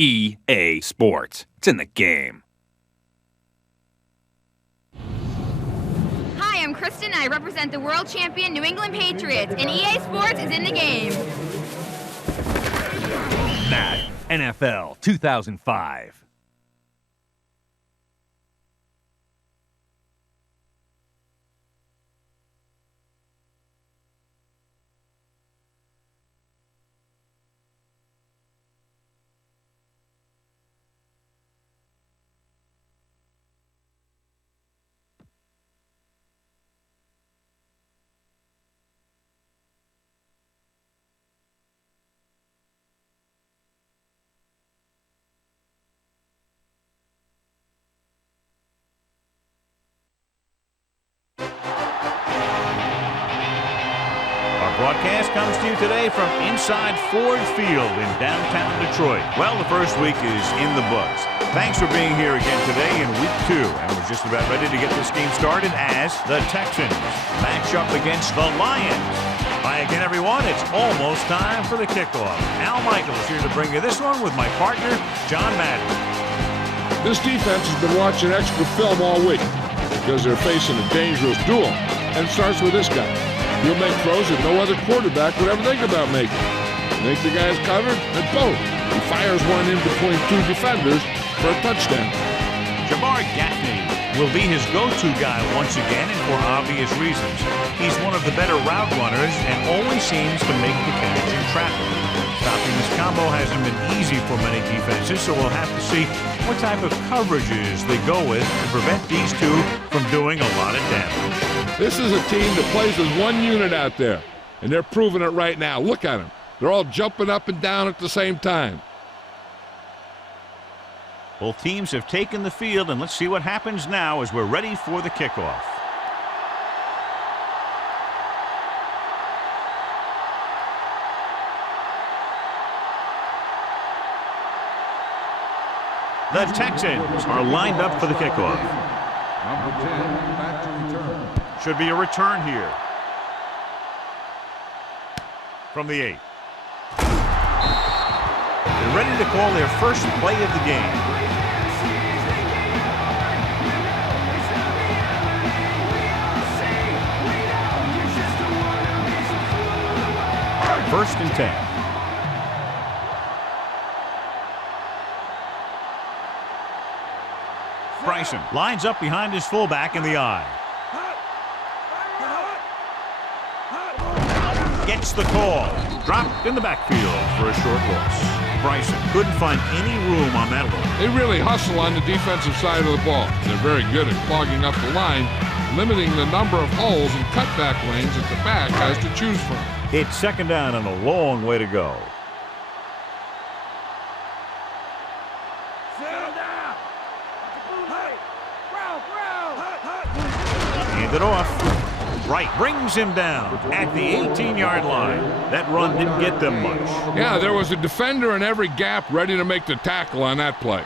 EA Sports. It's in the game. Hi, I'm Kristen, and I represent the world champion New England Patriots, and EA Sports is in the game. Madden NFL 2005. Broadcast comes to you today from inside Ford Field in downtown Detroit. Well, the first week is in the books. Thanks for being here again today in week 2. And we're just about ready to get this game started as the Texans match up against the Lions. Hi again, everyone. It's almost time for the kickoff. Al Michaels here to bring you this one with my partner, John Madden. This defense has been watching extra film all week because they're facing a dangerous duel. And it starts with this guy. He'll make throws that no other quarterback would ever think about making. Think the guy's covered, and boom, he fires one in between 2 defenders for a touchdown. Jamar Gaffney will be his go-to guy once again, and for obvious reasons. He's one of the better route runners and always seems to make the catch in traffic. Stopping this combo hasn't been easy for many defenses, so we'll have to see what type of coverages they go with to prevent these two from doing a lot of damage. This is a team that plays as one unit out there, and they're proving it right now. Look at them. They're all jumping up and down at the same time. Both teams have taken the field, and let's see what happens now as we're ready for the kickoff. The Texans are lined up for the kickoff. Number 10 back to return. Should be a return here. From the 8. They're ready to call their first play of the game. First and 10. Bryson lines up behind his fullback in the eye. Gets the call. Dropped in the backfield for a short loss. Bryson couldn't find any room on that one. They really hustle on the defensive side of the ball. They're very good at clogging up the line, limiting the number of holes and cutback lanes that the back has to choose from. It's second down and a long way to go. Hand it off. Wright brings him down at the 18-yard line. That run didn't get them much. Yeah, there was a defender in every gap ready to make the tackle on that play.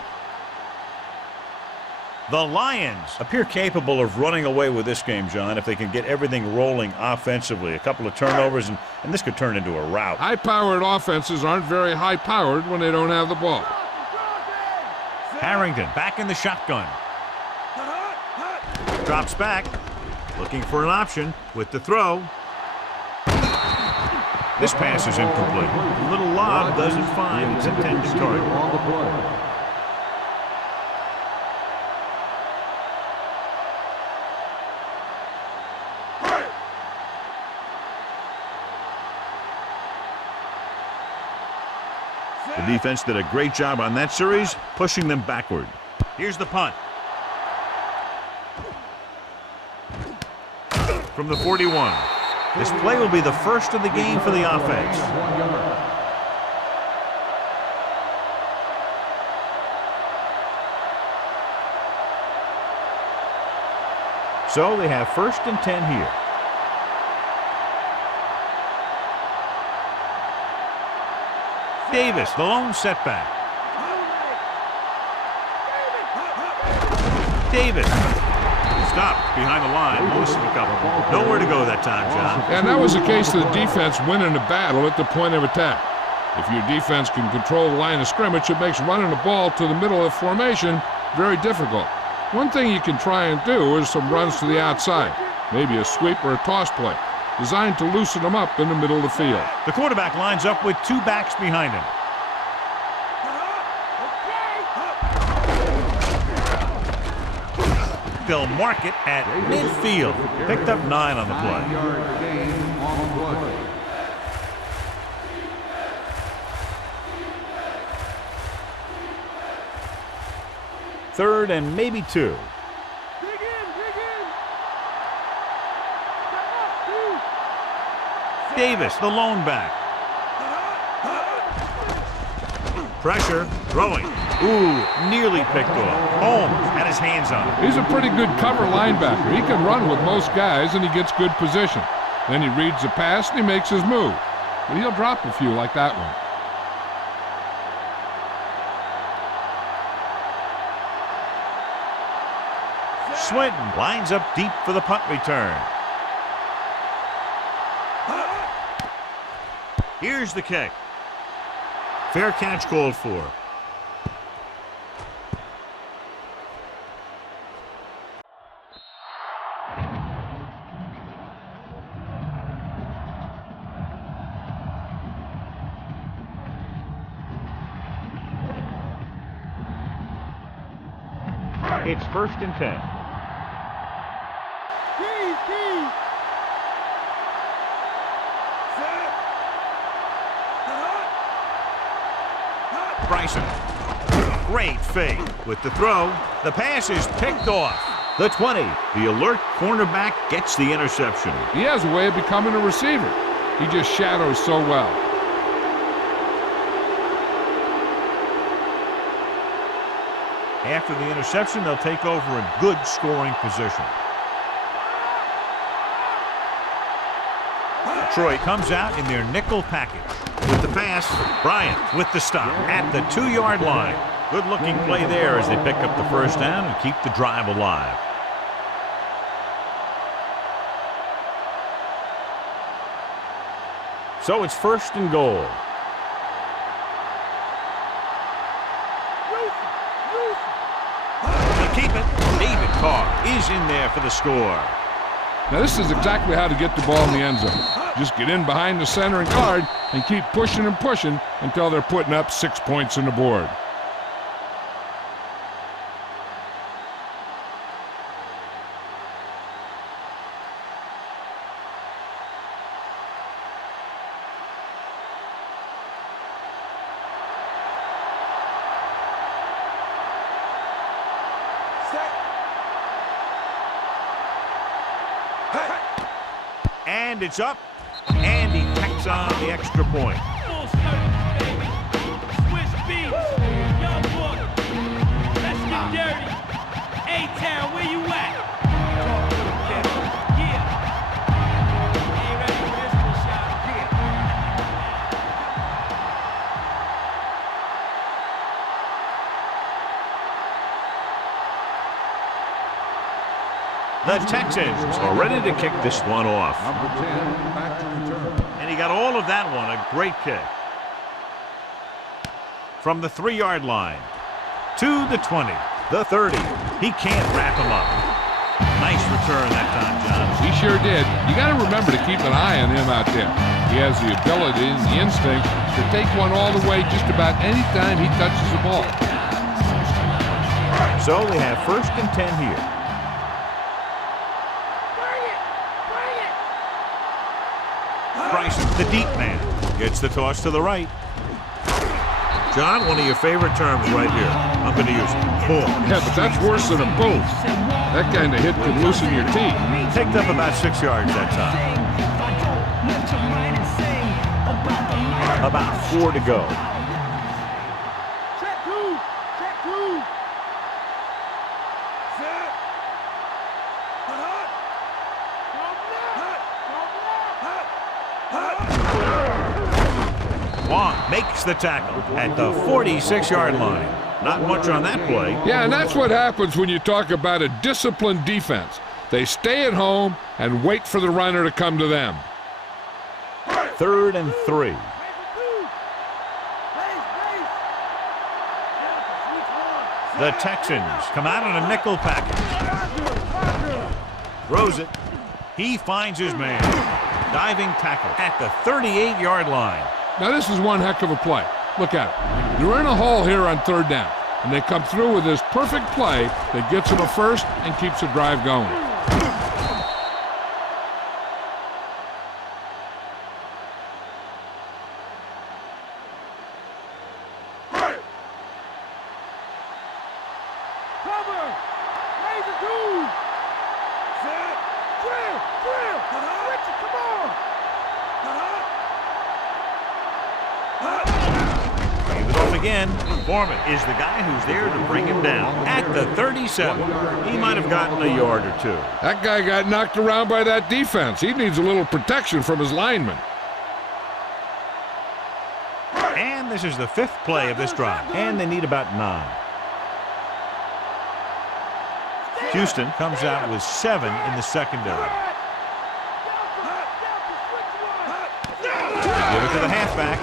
The Lions appear capable of running away with this game, John, if they can get everything rolling offensively. A couple of turnovers, and this could turn into a rout. High-powered offenses aren't very high-powered when they don't have the ball. Harrington back in the shotgun. Drops back. Looking for an option with the throw. This pass is incomplete. A little lob doesn't find its intended target. The defense did a great job on that series, pushing them backward. Here's the punt. From the 41. This play will be the first of the game for the offense. So they have first and 10 here. Davis, the lone setback. Davis. Stopped behind the line. Loose of a couple. Nowhere to go that time, John. And that was the case of the defense winning the battle at the point of attack. If your defense can control the line of scrimmage, it makes running the ball to the middle of formation very difficult. One thing you can try and do is some runs to the outside, maybe a sweep or a toss play, designed to loosen them up in the middle of the field. The quarterback lines up with two backs behind him. They'll mark it at midfield. Picked up 9 on the play. Third and maybe 2. Davis, the lone back. Pressure, throwing. Ooh, nearly picked off. Holmes had his hands on it. He's a pretty good cover linebacker. He can run with most guys, and he gets good position. Then he reads the pass, and he makes his move. But he'll drop a few like that one. Swinton lines up deep for the punt return. Here's the kick. Fair catch called for. It's 1st and 10. Bryson. Great fake with the throw. The pass is picked off. The 20. The alert cornerback gets the interception. He has a way of becoming a receiver. He just shadows so well. After the interception, they'll take over in good scoring position. Detroit comes out in their nickel package. With the pass, Bryant with the stop at the 2-yard line. Good looking play there as they pick up the first down and keep the drive alive. So it's 1st and goal. To keep it, David Carr is in there for the score. Now this is exactly how to get the ball in the end zone. Just get in behind the center and guard and keep pushing and pushing until they're putting up 6 points on the board. And it's up, and he tacks on the extra point. Full service, baby. Swiss beats. Young boy. Let's get dirty. A-Town, where you at? Yeah. Ain't ready for this one, shot. The Texans are ready to kick this one off. And he got all of that one, a great kick. From the 3-yard line to the 20, the 30. He can't wrap him up. Nice return that time, John. He sure did. You got to remember to keep an eye on him out there. He has the ability and the instinct to take one all the way just about any time he touches the ball. So they have 1st and 10 here. Bryson, the deep man, gets the toss to the right. John, one of your favorite terms right here. I'm going to use it. Boom. Yeah, but that's worse than a boom. That kind of hit could loosen your teeth. Picked up about 6 yards that time. About 4 to go. Makes the tackle at the 46-yard line. Not much on that play. Yeah, and that's what happens when you talk about a disciplined defense. They stay at home and wait for the runner to come to them. 3rd and 3. The Texans come out on a nickel package. Throws it. He finds his man. Diving tackle at the 38-yard line. Now this is one heck of a play. Look at it. They're in a hole here on third down, and they come through with this perfect play that gets them a first and keeps the drive going. Again, Foreman is the guy who's there to bring him down at the 37. He might have gotten a yard or two. That guy got knocked around by that defense. He needs a little protection from his linemen. And this is the 5th play of this drive, and they need about 9. Houston comes out with 7 in the secondary. They give it to the halfback.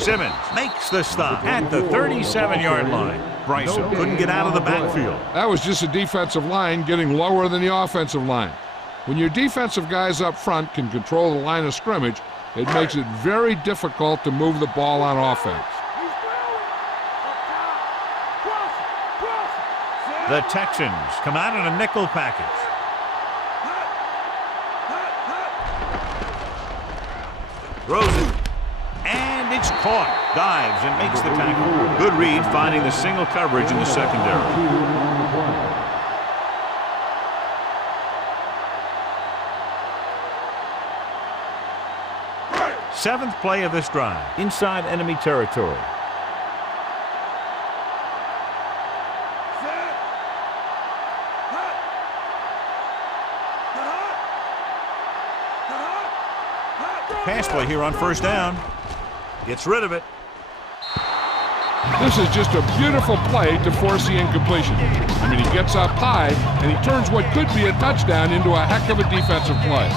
Simmons makes the stop at the 37-yard line. Bryson couldn't get out of the backfield. That was just a defensive line getting lower than the offensive line. When your defensive guys up front can control the line of scrimmage, it makes it very difficult to move the ball on offense. The Texans come out in a nickel package. Throws it. And it's caught. Dives and makes the tackle. Good read finding the single coverage in the secondary. Seventh play of this drive. Inside enemy territory. Pass play here on first down. Gets rid of it. This is just a beautiful play to force the incompletion. I mean, he gets up high, and he turns what could be a touchdown into a heck of a defensive play.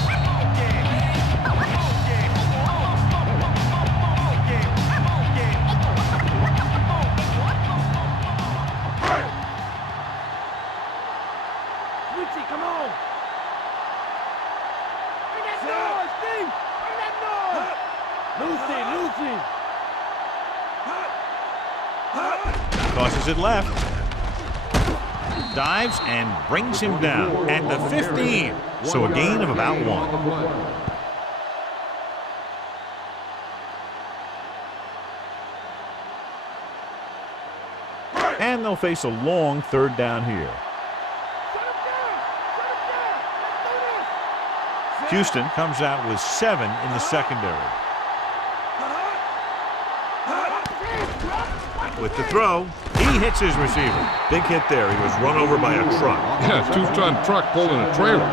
Come on. Bring that noise, Steve. Bring that noise. Lucy. Tosses it left. Dives and brings him down at the 15. So a gain of about 1. And they'll face a long third down here. Houston comes out with 7 in the secondary. With the throw, he hits his receiver. Big hit there. He was run over by a truck. Yeah, 2-ton truck pulling a trailer.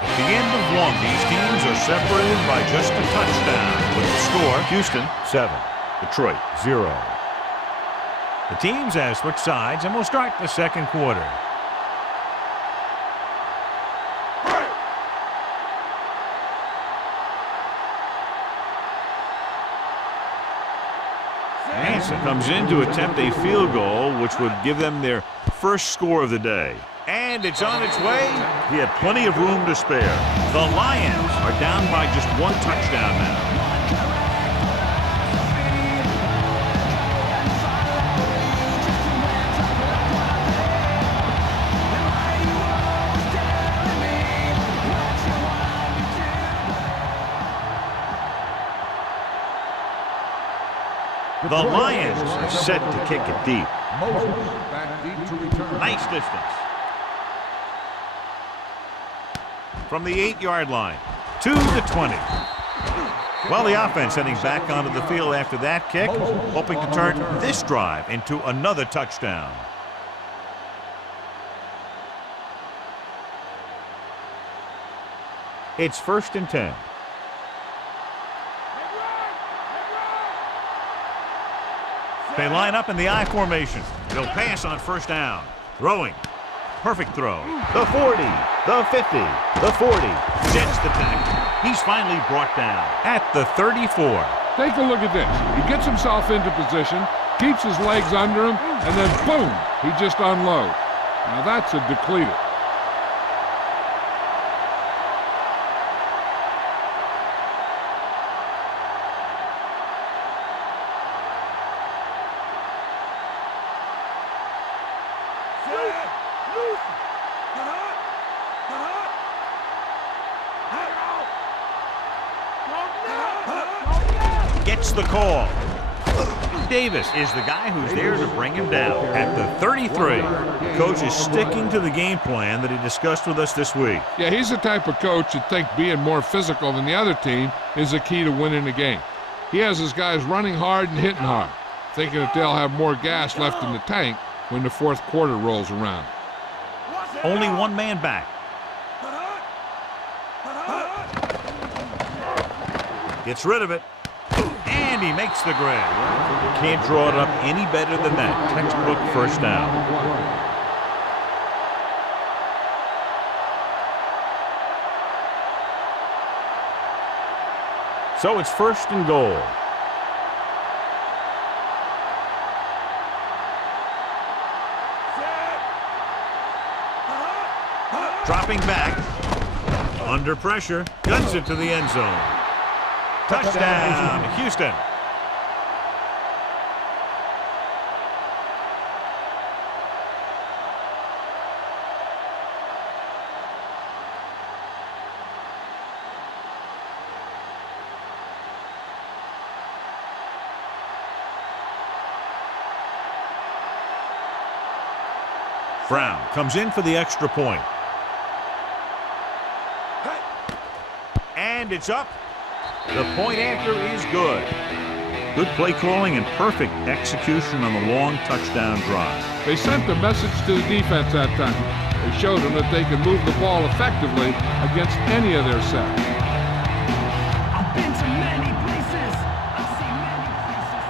At the end of 1, these teams are separated by just a touchdown. With the score, Houston 7, Detroit 0. The teams have switched sides, and we'll start the second quarter. Hansen comes in to attempt a field goal, which would give them their first score of the day. And it's on its way. He had plenty of room to spare. The Lions are down by just 1 touchdown now. The Lions are set to kick it deep. Nice distance. From the 8-yard line to the 20. Well, the offense heading back onto the field after that kick, hoping to turn this drive into another touchdown. It's 1st and 10. They line up in the I formation. They'll pass on first down. Throwing. Perfect throw. The 40, the 50, the 40. Jets the tackle. He's finally brought down at the 34. Take a look at this. He gets himself into position, keeps his legs under him, and then boom, he just unloads. Now that's a depleter. Gets the call. Davis is the guy who's there to bring him down at the 33. Coach is sticking to the game plan that he discussed with us this week. Yeah, he's the type of coach that thinks being more physical than the other team is the key to winning the game. He has his guys running hard and hitting hard, thinking that they'll have more gas left in the tank when the fourth quarter rolls around. Only one man back. Gets rid of it. And he makes the grab. Can't draw it up any better than that. Textbook first down. So it's first and goal. Dropping back. Under pressure. Guns it to the end zone. Touchdown, Houston. Brown comes in for the extra point. And it's up. The point after is good. Good play calling and perfect execution on the long touchdown drive. They sent a message to the defense that time. They showed them that they can move the ball effectively against any of their sets. I've been to many places. I've seen many places.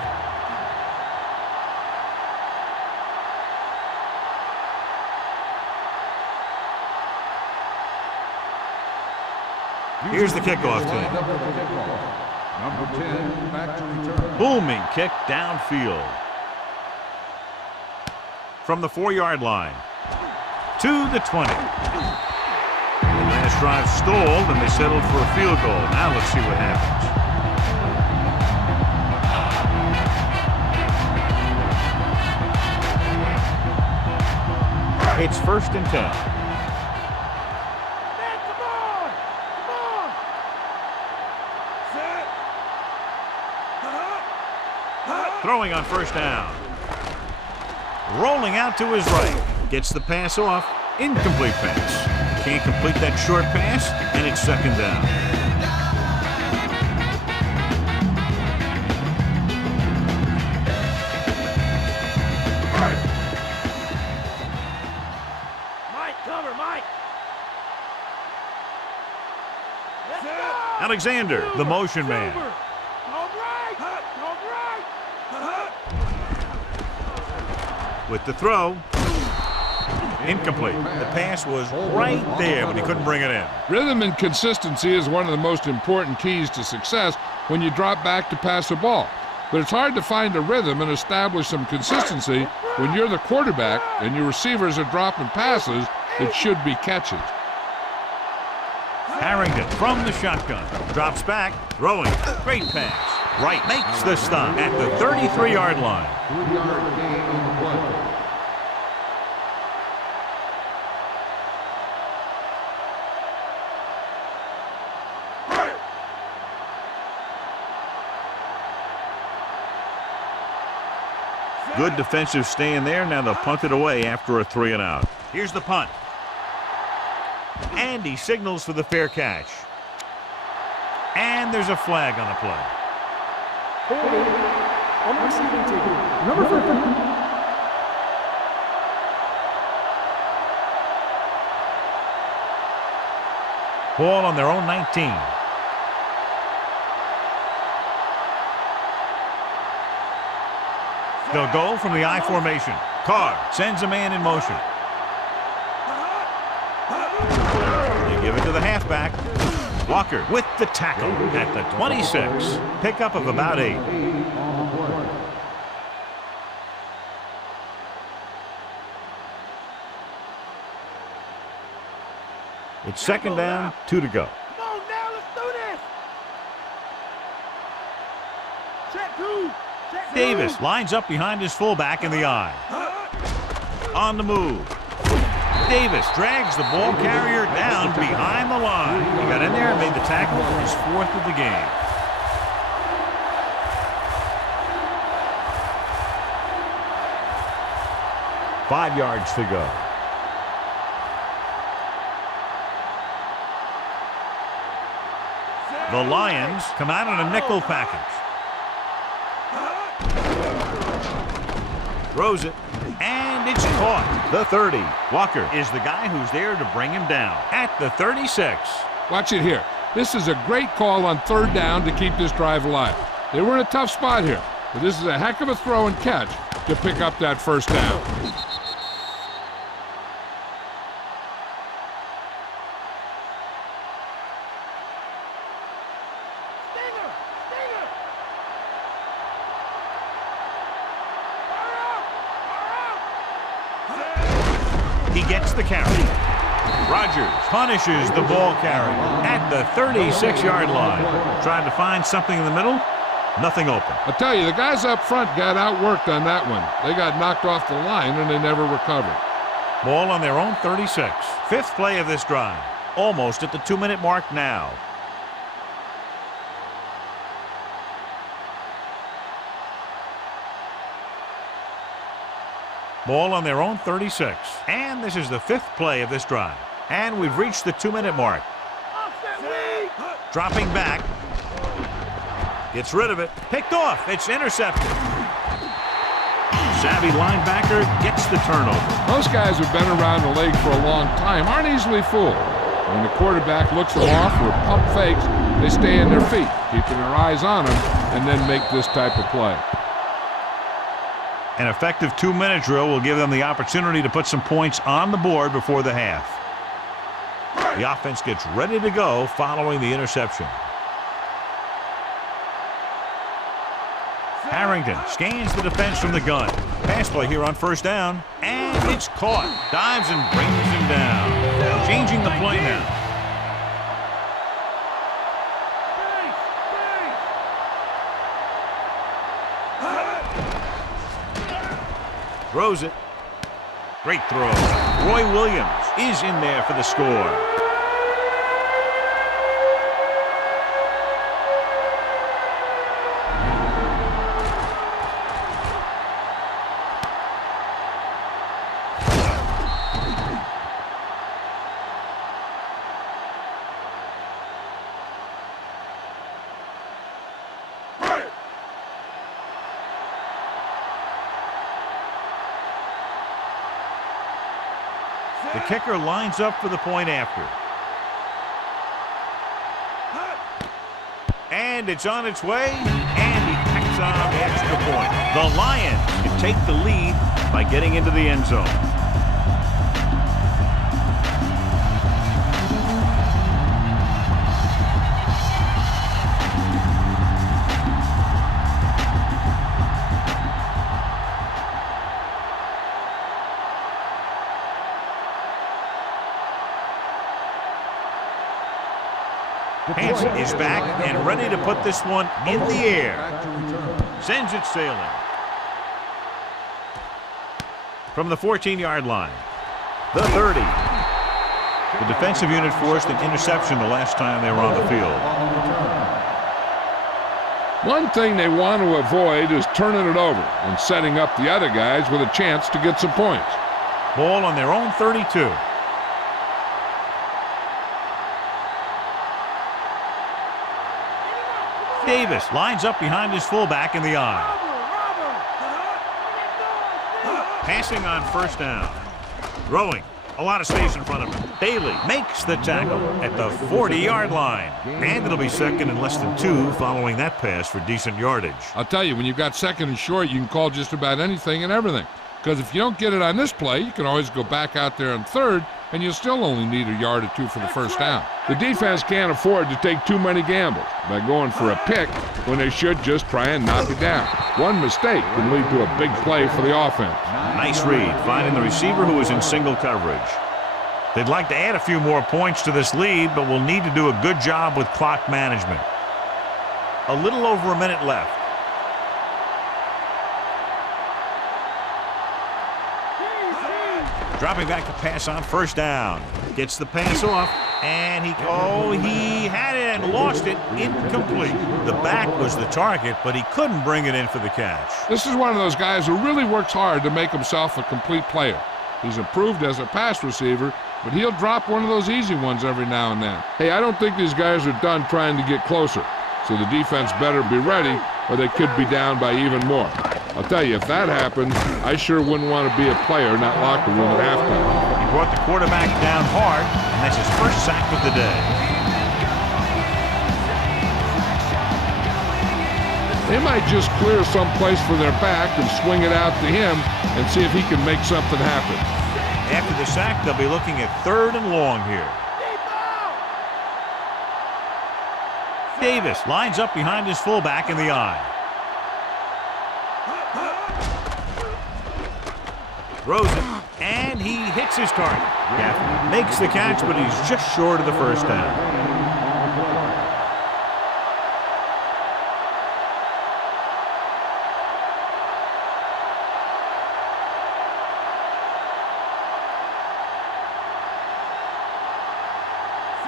Here's the kickoff team. Number 10, back to return. Booming kick downfield. From the 4-yard line to the 20. The last drive stalled and they settled for a field goal. Now let's see what happens. It's first and 10. Throwing on first down. Rolling out to his right. Gets the pass off. Incomplete pass. Can't complete that short pass, and it's second down. Mike, cover, Mike. Alexander, the motion man. With the throw. Incomplete. The pass was right there, but he couldn't bring it in. Rhythm and consistency is one of the most important keys to success when you drop back to pass the ball. But it's hard to find a rhythm and establish some consistency when you're the quarterback and your receivers are dropping passes that should be catches. Harrington from the shotgun. Drops back. Throwing. Great pass. Right. Makes the stop at the 33-yard line. 3-yard gain on the play. Good defensive stand there. Now they'll punt it away after a 3-and-out. Here's the punt. And he signals for the fair catch. And there's a flag on the play. On receiving team, number 50. Ball on their own 19. They'll go from the I formation. Carr sends a man in motion. Give it to the halfback. Walker with the tackle at the 26. Pickup of about 8. It's second down, 2 to go. Come on now, let's do this. Check 2. Check 2. Davis lines up behind his fullback in the eye. On the move. Davis drags the ball carrier down behind the line. He got in there and made the tackle for his 4th of the game. Five yards to go. The Lions come out in a nickel package. Throws it, and it's caught. The 30. Walker is the guy who's there to bring him down at the 36. Watch it here. This is a great call on 3rd down to keep this drive alive. They were in a tough spot here, but this is a heck of a throw and catch to pick up that 1st down. He gets the carry. Rodgers punishes the ball carrier at the 36-yard line. Trying to find something in the middle. Nothing open. I tell you, the guys up front got outworked on that one. They got knocked off the line and they never recovered. Ball on their own 36. 5th play of this drive. Almost at the 2-minute mark now. Ball on their own 36. And this is the 5th play of this drive. And we've reached the 2-minute mark. Dropping back. Gets rid of it. Picked off. It's intercepted. Savvy linebacker gets the turnover. Most guys who've been around the league for a long time aren't easily fooled. When the quarterback looks them off or pump fakes, they stay in their feet, keeping their eyes on them, and then make this type of play. An effective 2-minute drill will give them the opportunity to put some points on the board before the half. The offense gets ready to go following the interception. Harrington scans the defense from the gun. Pass play here on 1st down, and it's caught. Dives and brings him down. Changing the play now. Throws it. Great throw. Roy Williams is in there for the score. The kicker lines up for the point after. And it's on its way, and he tacks on the extra point. The Lions can take the lead by getting into the end zone. Hansen is back and ready to put this one in the air. Sends it sailing. From the 14-yard line. The 30. The defensive unit forced an interception the last time they were on the field. One thing they want to avoid is turning it over and setting up the other guys with a chance to get some points. Ball on their own 32. Davis lines up behind his fullback in the eye. Passing on 1st down. Throwing. A lot of space in front of him. Bailey makes the tackle at the 40-yard line. And it'll be second and less than 2 following that pass for decent yardage. I'll tell you, when you've got 2nd and short, you can call just about anything and everything. Because if you don't get it on this play, you can always go back out there on third, and you'll still only need a yard or two for the first down. The defense can't afford to take too many gambles by going for a pick when they should just try and knock it down. One mistake can lead to a big play for the offense. Nice read, finding the receiver who is in single coverage. They'd like to add a few more points to this lead, but will need to do a good job with clock management. A little over a minute left. Dropping back to pass on first down. Gets the pass off, and he had it and lost it. Incomplete. The back was the target, but he couldn't bring it in for the catch. This is one of those guys who really works hard to make himself a complete player. He's improved as a pass receiver, but he'll drop one of those easy ones every now and then. Hey, I don't think these guys are done trying to get closer, so the defense better be ready, or they could be down by even more. I'll tell you, if that happens, I sure wouldn't want to be a player in that locker room at halftime. He brought the quarterback down hard, and that's his first sack of the day. They might just clear some place for their back and swing it out to him and see if he can make something happen. After the sack, they'll be looking at 3rd and long here. Davis lines up behind his fullback in the eye. Throws it, and he hits his target. Gaffney makes the catch, but he's just short of the first down.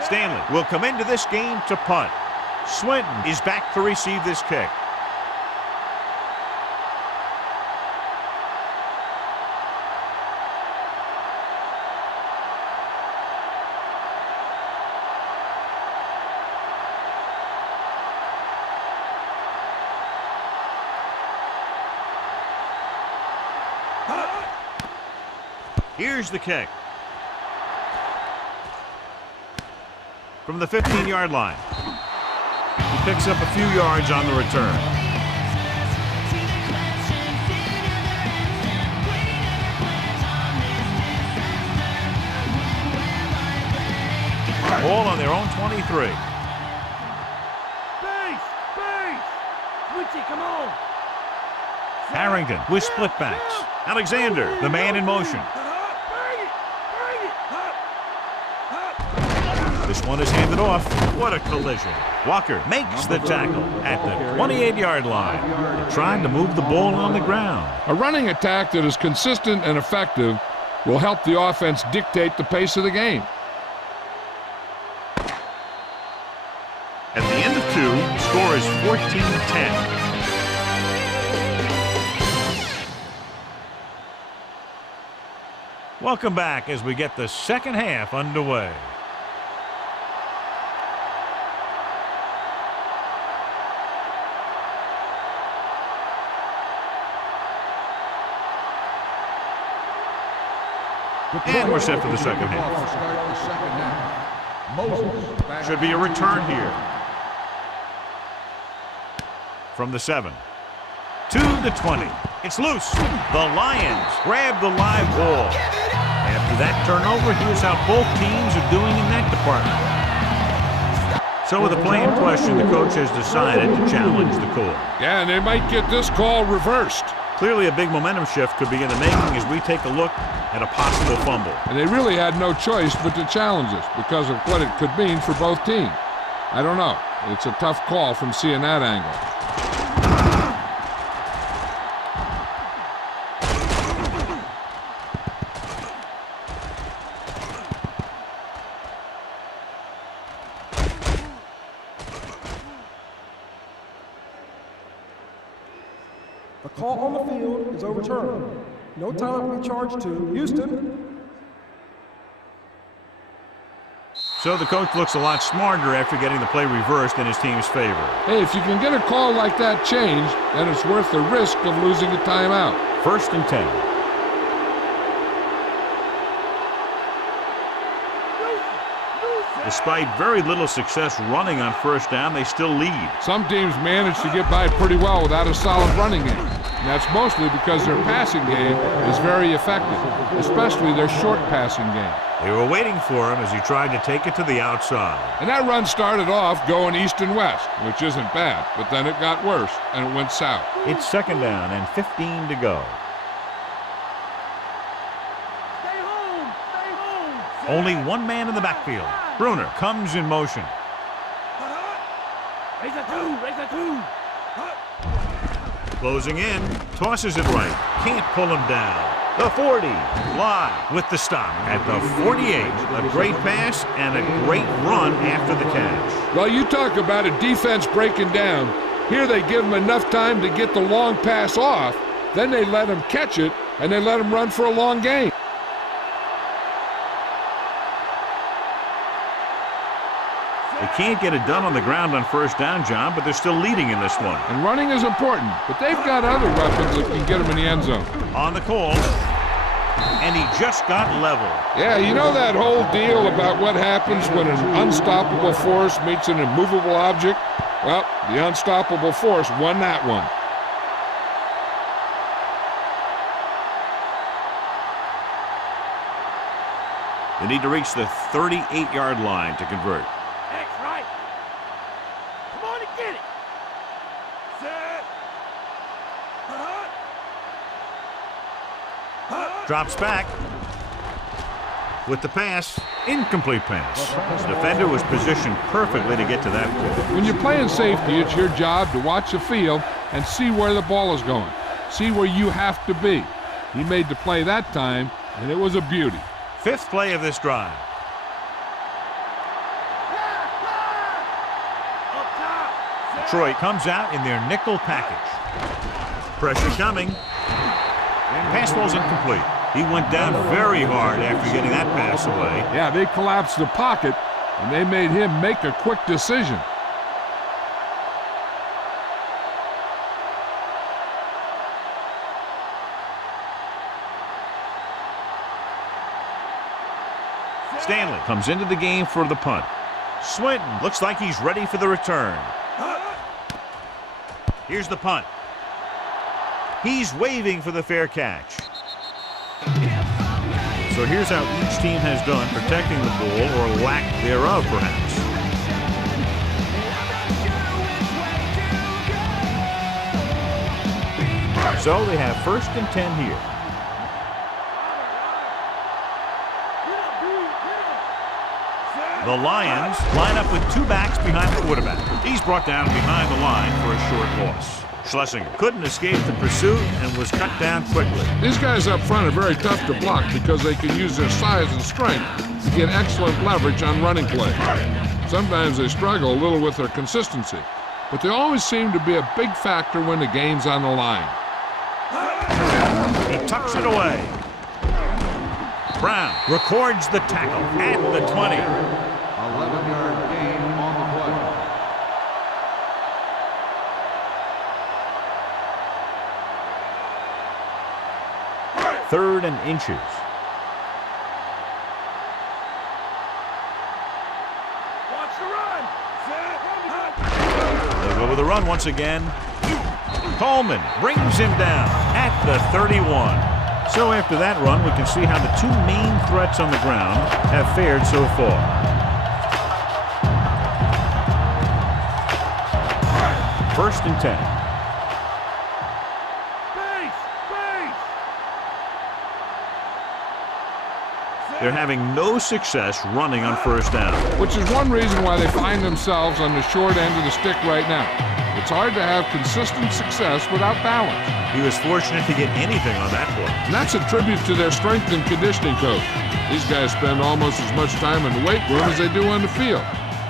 Stanley will come into this game to punt. Swinton is back to receive this kick. Here's the kick. From the 15-yard line. He picks up a few yards on the return. Ball on their own 23. Base! Switchy, come on! Harrington with split backs. Alexander, the man in motion. This one is handed off. What a collision. Walker makes the tackle at the 28-yard line. They're trying to move the ball on the ground. A running attack that is consistent and effective will help the offense dictate the pace of the game. At the end of 2, the score is 14-10. Welcome back as we get the second half underway. And we're set for the second half. Should be a return here. From the 7 to the 20. It's loose. The Lions grab the live ball. After that turnover, here's how both teams are doing in that department. So with the play in question, the coach has decided to challenge the call. Yeah, and they might get this call reversed. Clearly a big momentum shift could be in the making as we take a look at a possible fumble. And they really had no choice but to challenge us because of what it could mean for both teams. I don't know. It's a tough call from seeing that angle. The call on the field is overturned. No time to be charged to Houston. So the coach looks a lot smarter after getting the play reversed in his team's favor. Hey, if you can get a call like that changed, then it's worth the risk of losing a timeout. 1st and 10. Despite very little success running on first down, they still lead. Some teams manage to get by pretty well without a solid running game. And that's mostly because their passing game is very effective, especially their short passing game. They were waiting for him as he tried to take it to the outside. And that run started off going east and west, which isn't bad, but then it got worse and it went south. It's 2nd down and 15 to go. Stay home! Stay home! Only one man in the backfield. Bruner comes in motion. Raise a two! Raise a two! Closing in, tosses it right. Can't pull him down. The 40. Live with the stop at the 48. A great pass and a great run after the catch. Well, you talk about a defense breaking down. Here they give him enough time to get the long pass off, then they let him catch it, and they let him run for a long gain. They can't get it done on the ground on first down, John, but they're still leading in this one. And running is important, but they've got other weapons that can get them in the end zone. On the call, and he just got level. Yeah, you know that whole deal about what happens when an unstoppable force meets an immovable object? Well, the unstoppable force won that one. They need to reach the 38-yard line to convert. X right! Come on and get it! Set! Drops back with the pass. Incomplete pass. The defender was positioned perfectly to get to that point. When you're playing safety, it's your job to watch the field and see where the ball is going. See where you have to be. He made the play that time, and it was a beauty. 5th play of this drive. Detroit comes out in their nickel package. Pressure coming. Pass ball's incomplete. He went down very hard after getting that pass away. Yeah, they collapsed the pocket, and they made him make a quick decision. Stanley comes into the game for the punt. Swinton looks like he's ready for the return. Here's the punt. He's waving for the fair catch. So here's how each team has done protecting the ball, or lack thereof, perhaps. So they have 1st and 10 here. The Lions line up with 2 backs behind the quarterback. He's brought down behind the line for a short loss. Schlesinger couldn't escape the pursuit and was cut down quickly. These guys up front are very tough to block because they can use their size and strength to get excellent leverage on running play. Sometimes they struggle a little with their consistency, but they always seem to be a big factor when the game's on the line. He tucks it away. Brown records the tackle at the 20. 11-yard gain on the play. 3rd and inches. Watch the run! They'll go with the run once again. Coleman brings him down at the 31. So after that run, we can see how the 2 main threats on the ground have fared so far. First and 10. They're having no success running on first down. Which is one reason why they find themselves on the short end of the stick right now. It's hard to have consistent success without balance. He was fortunate to get anything on that play. And that's a tribute to their strength and conditioning coach. These guys spend almost as much time in the weight room as they do on the field.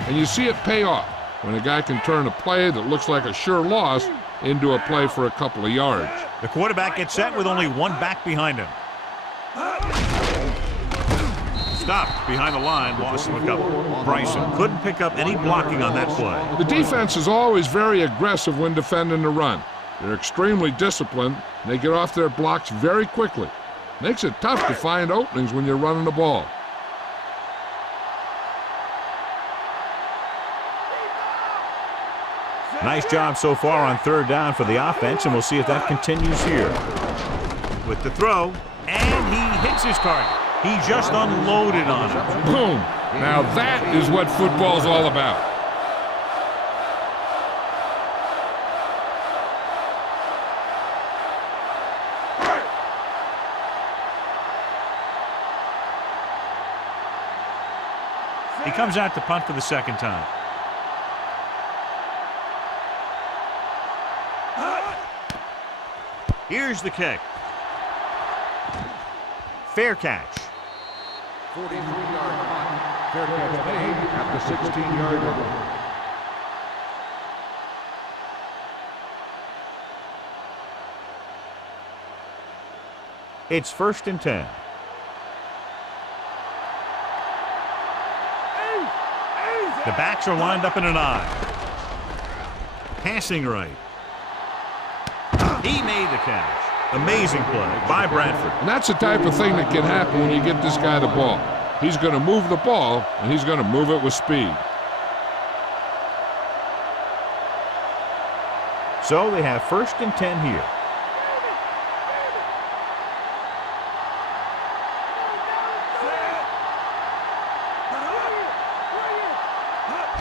And you see it pay off when a guy can turn a play that looks like a sure loss into a play for a couple of yards. The quarterback gets set with only 1 back behind him. Stopped behind the line, lost him a couple. Bryson couldn't pick up any blocking on that play. The defense is always very aggressive when defending the run. They're extremely disciplined, and they get off their blocks very quickly. Makes it tough to find openings when you're running the ball. Nice job so far on third down for the offense, and we'll see if that continues here. With the throw, and he hits his target. He just unloaded on him. Boom. Now that is what football's all about. He comes out to punt for the second time. Here's the kick. Fair catch. 43-yard punt. Fair catch made at the 16-yard line. It's 1st and 10. The backs are lined up in an I. Passing right. He made the catch. Amazing play by Bradford. And that's the type of thing that can happen when you get this guy the ball. He's going to move the ball, and he's going to move it with speed. So they have 1st and 10 here.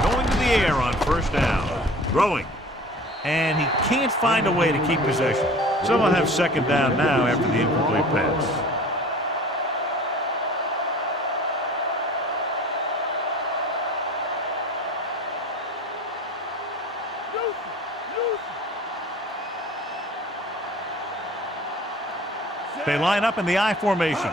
Going to the air on 1st down. Throwing. And he can't find a way to keep possession. So we'll have 2nd down now after the incomplete pass. They line up in the I formation.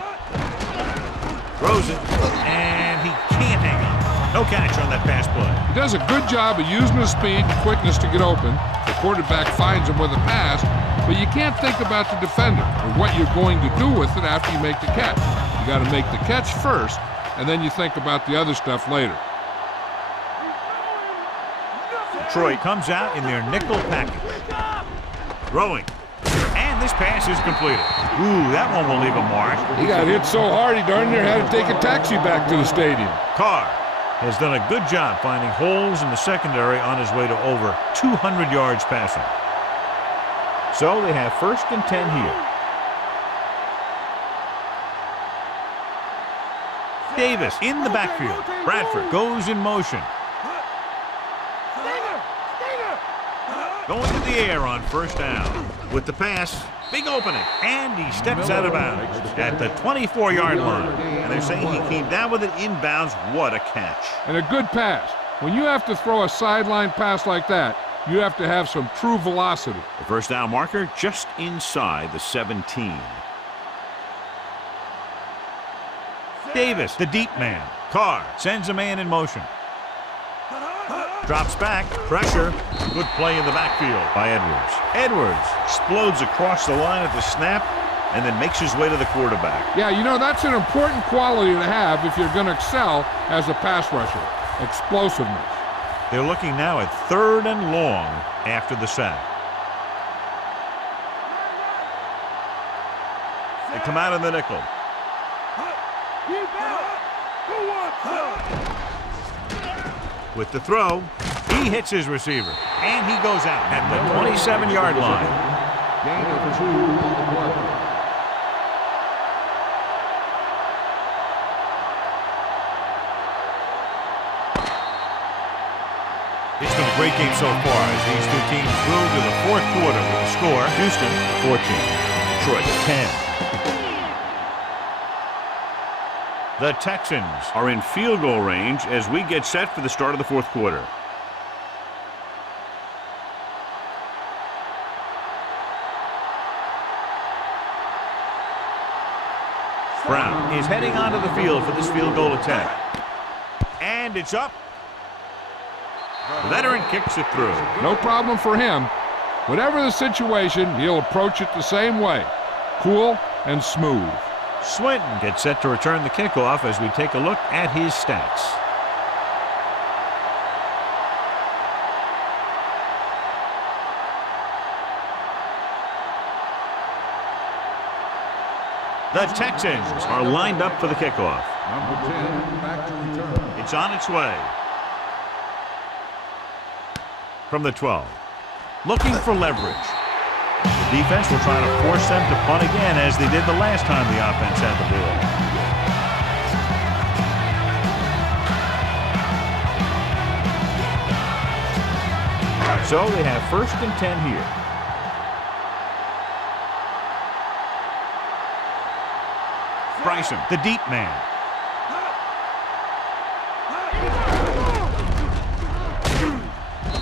Throws it, and he can't hang on. No catch on that pass play. He does a good job of using his speed and quickness to get open. The quarterback finds him with a pass, but you can't think about the defender or what you're going to do with it after you make the catch. You got to make the catch first, and then you think about the other stuff later. Detroit comes out in their nickel package. Throwing. And this pass is completed. Ooh, that one will leave a mark. He got hit so hard he darn near had to take a taxi back to the stadium. Carr has done a good job finding holes in the secondary on his way to over 200 yards passing. So they have 1st and 10 here. Davis in the backfield. Bradford goes in motion. Going to the air on 1st down. With the pass, big opening. And he steps out of bounds at the 24-yard line. And they're saying he came down with it inbounds. What a catch. And a good pass. When you have to throw a sideline pass like that, you have to have some true velocity. The 1st down marker just inside the 17. Davis, the deep man. Carr sends a man in motion. Drops back, pressure. Good play in the backfield by Edwards. Edwards explodes across the line at the snap and then makes his way to the quarterback. Yeah, you know, that's an important quality to have if you're going to excel as a pass rusher. Explosiveness. They're looking now at 3rd and long after the sack. They come out in the nickel. With the throw, he hits his receiver, and he goes out at the 27-yard line. Gain of 2 on the play. It's been a great game so far as these two teams move to the 4th quarter with the score. Houston 14, Detroit 10. The Texans are in field goal range as we get set for the start of the 4th quarter. Brown is heading onto the field for this field goal attempt. And it's up. The veteran kicks it through. No problem for him. Whatever the situation, he'll approach it the same way. Cool and smooth. Swinton gets set to return the kickoff as we take a look at his stats. The Texans are lined up for the kickoff. Number 10, back to return. It's on its way. From the 12. Looking for leverage. The defense will try to force them to punt again as they did the last time the offense had the ball. So they have 1st and 10 here. Bryson, the deep man.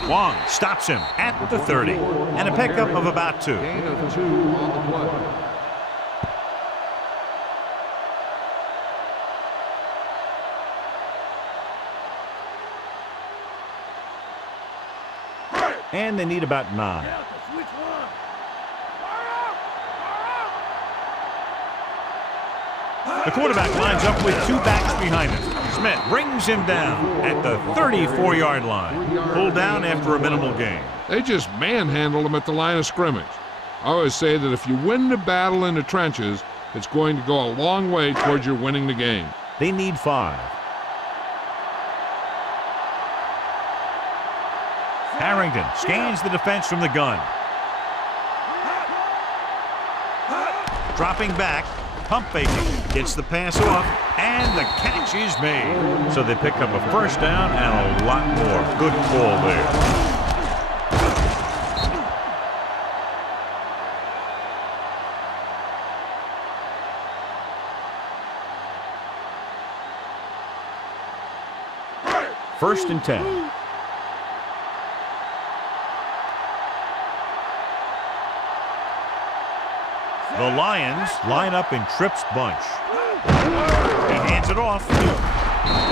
Wong stops him at the 30. And a pickup of about 2. Gain of 2 on the play. And they need about 9. The quarterback lines up with 2 backs behind him. Smith brings him down at the 34-yard line. Pulled down after a minimal gain. They just manhandled them at the line of scrimmage. I always say that if you win the battle in the trenches, it's going to go a long way towards your winning the game. They need 5. Harrington scans the defense from the gun. Dropping back, pump faking, gets the pass off, and the catch is made. So they pick up a 1st down and a lot more. Good call there. First and 10. The Lions line up in Tripp's bunch. He hands it off.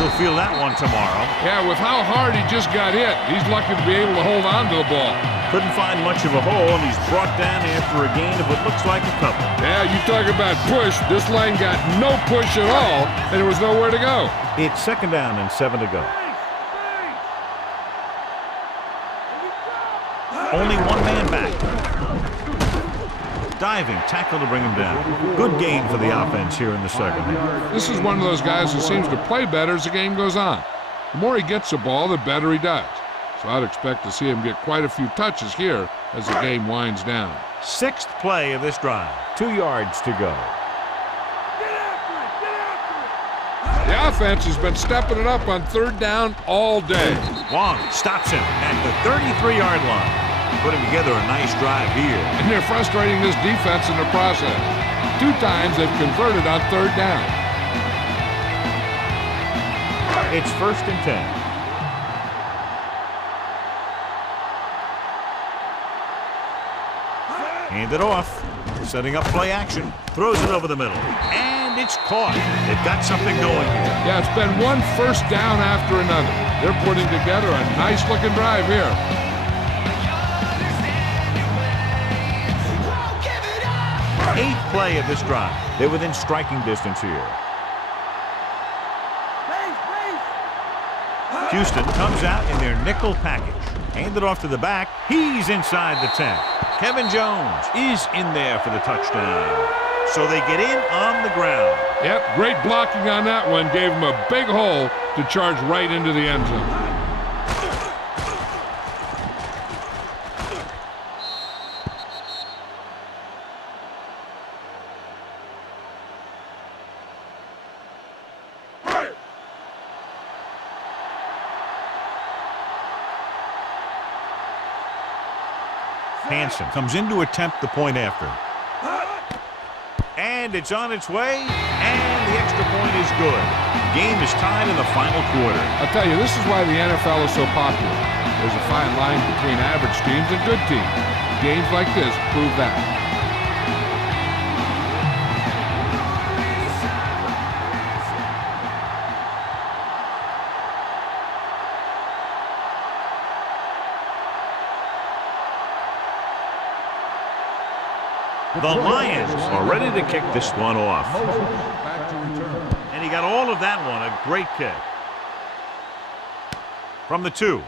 He'll feel that one tomorrow. Yeah, with how hard he just got hit, he's lucky to be able to hold on to the ball. Couldn't find much of a hole, and he's brought down after a gain of what looks like a couple. Yeah, you talk about push. This line got no push at all, and there was nowhere to go. It's 2nd down and 7 to go. Only one man back. Diving tackle to bring him down. Good gain for the offense here in the 2nd half. This is one of those guys who seems to play better as the game goes on. The more he gets the ball, the better he does. So I'd expect to see him get quite a few touches here as the game winds down. 6th play of this drive. 2 yards to go. The offense has been stepping it up on 3rd down all day. Wong stops him at the 33-yard line. Putting together a nice drive here. And they're frustrating this defense in the process. 2 times they've converted on 3rd down. It's 1st and 10. Hand it off. Setting up play action. Throws it over the middle. And it's caught. They've got something going here. Yeah, it's been one 1st down after another. They're putting together a nice-looking drive here. 8th play of this drive. They're within striking distance here. Houston comes out in their nickel package. Hand it off to the back. He's inside the 10. Kevin Jones is in there for the touchdown. So they get in on the ground. Yep, great blocking on that one. Gave him a big hole to charge right into the end zone. Hansen comes in to attempt the point after. And it's on its way, and the extra point is good. Game is tied in the final quarter. I'll tell you, this is why the NFL is so popular. There's a fine line between average teams and good teams. Games like this prove that. The Lions are ready to kick this one off. Back to return. And he got all of that one. A great kick. From the 2.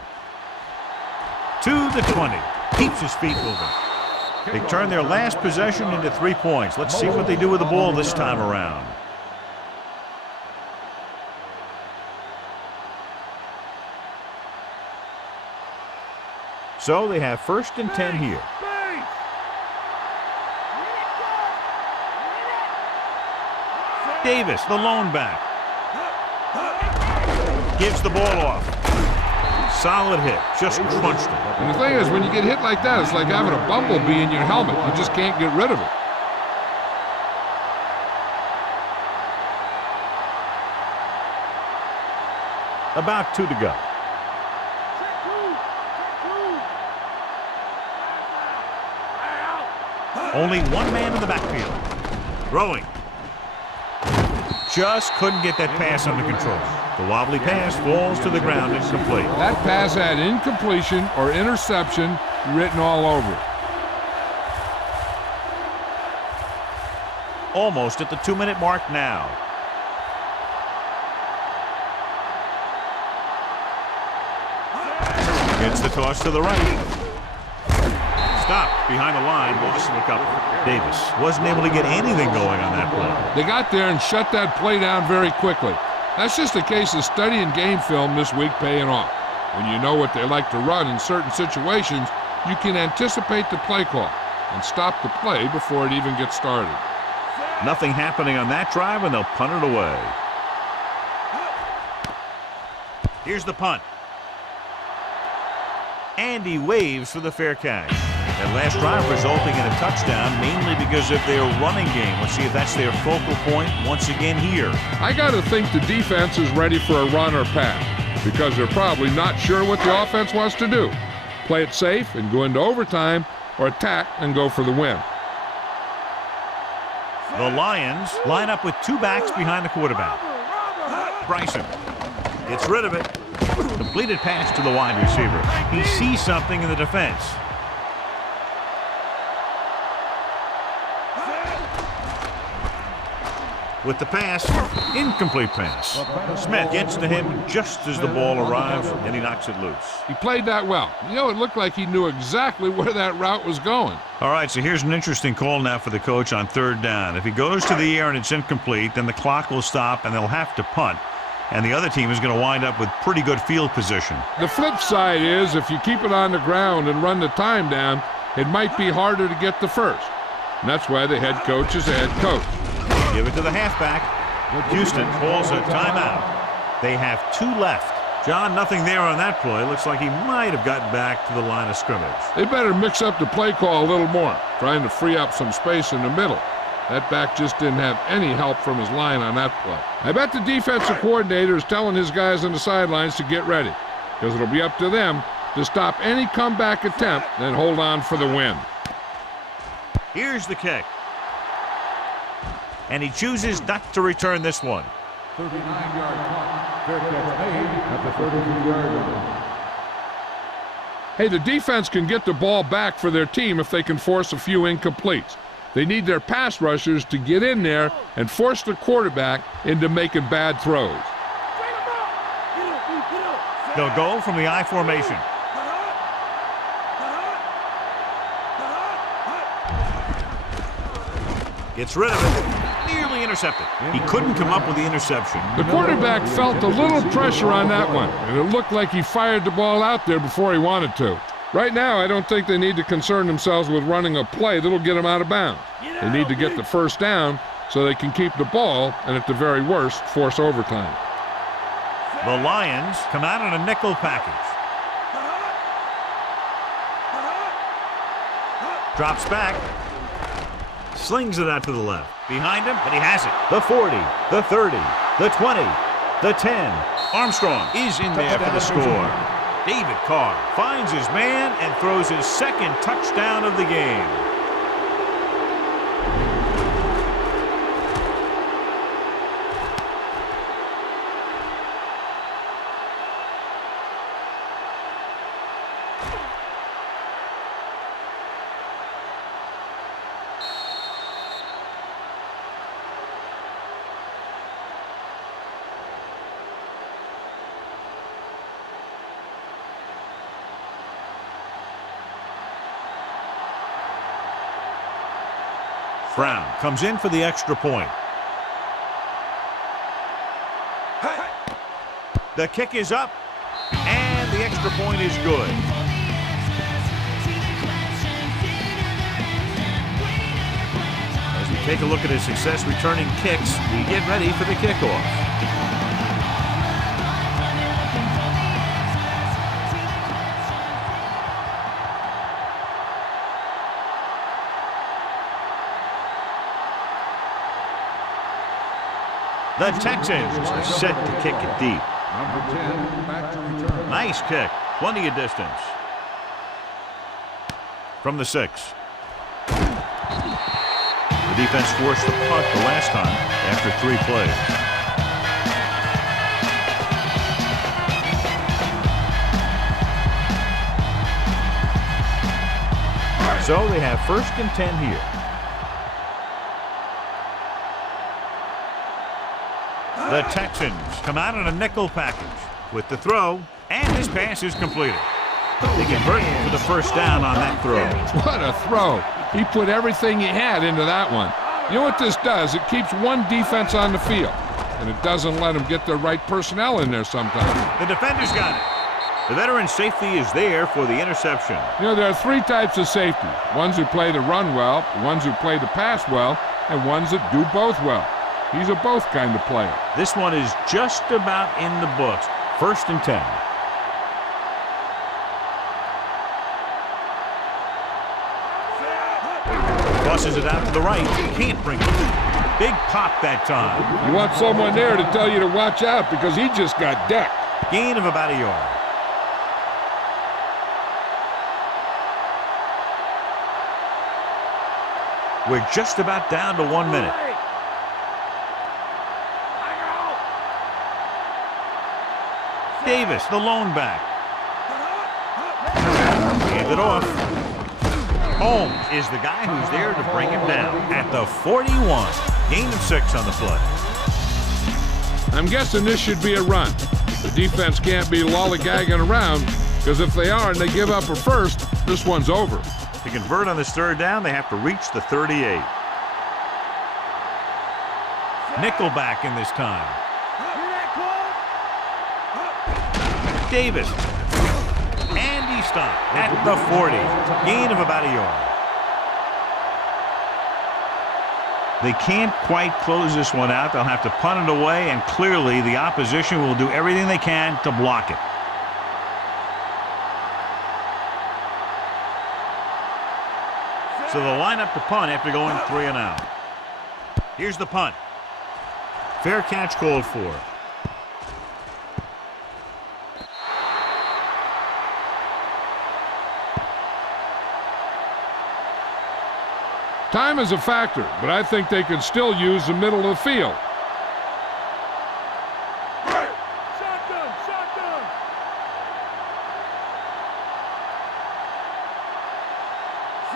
To the 20. Keeps his feet moving. They turn their last possession into 3 points. Let's see what they do with the ball this time around. So they have 1st and 10 here. Davis, the lone back. Gives the ball off. Solid hit. Just crunched it. And the thing is, when you get hit like that, it's like having a bumblebee in your helmet. You just can't get rid of it. About 2 to go. Only one man in the backfield. Throwing. Just couldn't get that pass under control. The wobbly pass falls to the ground incomplete. That pass had incompletion or interception written all over it. Almost at the 2-minute mark now. Gets the toss to the right. Stop behind the line, lost him a couple. Davis wasn't able to get anything going on that play. They got there and shut that play down very quickly. That's just a case of studying game film this week paying off. When you know what they like to run in certain situations, you can anticipate the play call and stop the play before it even gets started. Nothing happening on that drive, and they'll punt it away. Here's the punt. And he waves for the fair catch. That last drive resulting in a touchdown, mainly because of their running game. Let's see if that's their focal point once again here. I got to think the defense is ready for a run or pass because they're probably not sure what the offense wants to do. Play it safe and go into overtime, or attack and go for the win. The Lions line up with 2 backs behind the quarterback. Bryson gets rid of it. Completed pass to the wide receiver. He sees something in the defense. With the pass, incomplete pass. Smith gets to him just as the ball arrives, and he knocks it loose. He played that well. You know, it looked like he knew exactly where that route was going. All right, so here's an interesting call now for the coach on 3rd down. If he goes to the air and it's incomplete, then the clock will stop and they'll have to punt. And the other team is going to wind up with pretty good field position. The flip side is if you keep it on the ground and run the time down, it might be harder to get the first. And that's why the head coach is the head coach. Give it to the halfback. Houston calls a timeout. They have 2 left. John, nothing there on that play. Looks like he might have gotten back to the line of scrimmage. They better mix up the play call a little more, trying to free up some space in the middle. That back just didn't have any help from his line on that play. I bet the defensive coordinator is telling his guys on the sidelines to get ready, because it'll be up to them to stop any comeback attempt and hold on for the win. Here's the kick. And he chooses not to return this one. 39-yard punt. Fair catch made at the 33-yard line. Hey, the defense can get the ball back for their team if they can force a few incompletes. They need their pass rushers to get in there and force the quarterback into making bad throws. They'll go from the I formation. Gets rid of it. Nearly intercepted. He couldn't come up with the interception. The quarterback felt a little pressure on that one, and it looked like he fired the ball out there before he wanted to. Right now, I don't think they need to concern themselves with running a play that'll get them out of bounds. They need to get the first down so they can keep the ball and, at the very worst, force overtime. The Lions come out in a nickel package. Drops back. Slings it out to the left. Behind him, but he has it. The 40, the 30, the 20, the 10. Armstrong is in there for the score. David Carr finds his man and throws his 2nd touchdown of the game. Brown comes in for the extra point. The kick is up, and the extra point is good. Take a look at his success returning kicks. We get ready for the kickoff. The Texans set to kick it deep. Number 10, back to return. Nice kick. Plenty of distance. From the 6. The defense forced the punt the last time after 3 plays. So they have 1st and 10 here. The Texans come out in a nickel package with the throw, and his pass is completed. They convert for the 1st down on that throw. What a throw. He put everything he had into that one. You know what this does? It keeps one defense on the field, and it doesn't let them get the right personnel in there sometimes. The defender's got it. The veteran safety is there for the interception. You know, there are 3 types of safety. Ones who play the run well, ones who play the pass well, and ones that do both well. He's a both kind of player. This one is just about in the books. 1st and 10. Tosses it out to the right. Can't bring it. Big pop that time. You want someone there to tell you to watch out because he just got decked. Gain of about a yard. We're just about down to 1 minute. Davis, the lone back. Hand it off. Holmes is the guy who's there to bring him down at the 41. Gain of 6 on the play. I'm guessing this should be a run. The defense can't be lollygagging around because if they are and they give up a 1st, this one's over. To convert on this 3rd down, they have to reach the 38. Nickelback in this time. Davis. And he stopped at the 40. Gain of about a yard. They can't quite close this one out. They'll have to punt it away, and clearly the opposition will do everything they can to block it. So they'll line up to punt after going 3 and out. Here's the punt. Fair catch called for. Time is a factor, but I think they could still use the middle of the field.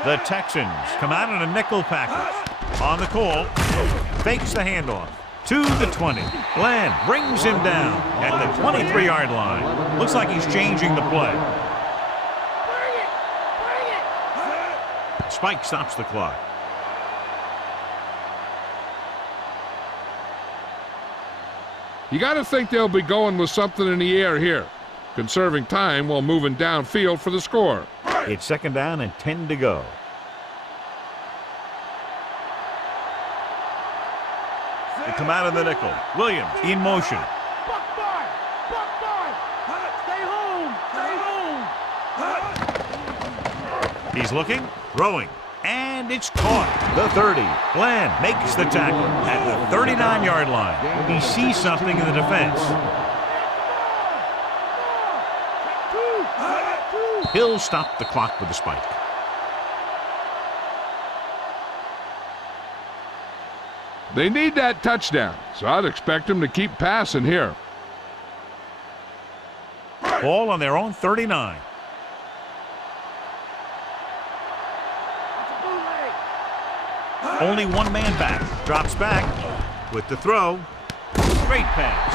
The Texans come out in a nickel package. On the call, fakes the handoff to the 20. Glenn brings him down at the 23-yard line. Looks like he's changing the play. Spike stops the clock. You got to think they'll be going with something in the air here, conserving time while moving downfield for the score. It's 2nd down and 10 to go. They come out of the nickel. Williams in motion. He's looking, throwing, and it's caught. The 30. Glenn makes the tackle at the 39-yard line. He sees something in the defense. He'll stop the clock with a spike. They need that touchdown, so I'd expect them to keep passing here. Ball on their own 39. Only one man back. Drops back with the throw. Great pass.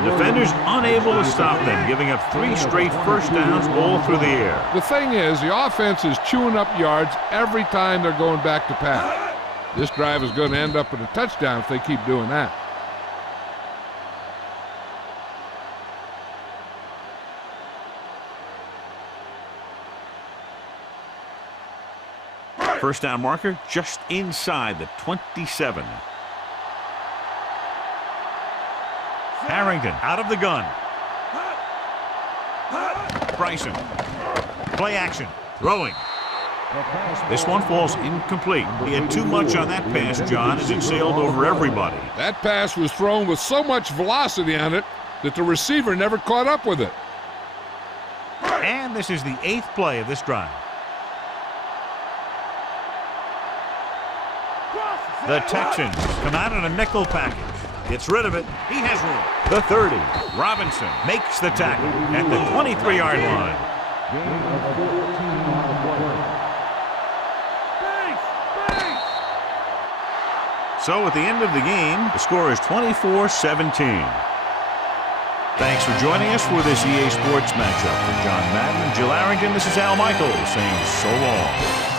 The defender's unable to stop them, giving up 3 straight 1st downs all through the air. The thing is, the offense is chewing up yards every time they're going back to pass. This drive is going to end up with a touchdown if they keep doing that. First down marker just inside the 27. Harrington out of the gun. Bryson. Play action. Throwing. This one falls incomplete. He had too much on that pass, John, as it sailed over everybody. That pass was thrown with so much velocity on it that the receiver never caught up with it. And this is the 8th play of this drive. The Texans come out in a nickel package. Gets rid of it. He has room. The 30. Robinson makes the tackle at the 23-yard line. So at the end of the game, the score is 24-17. Thanks for joining us for this EA Sports matchup. For John Madden and Jill Arrington, this is Al Michaels saying so long.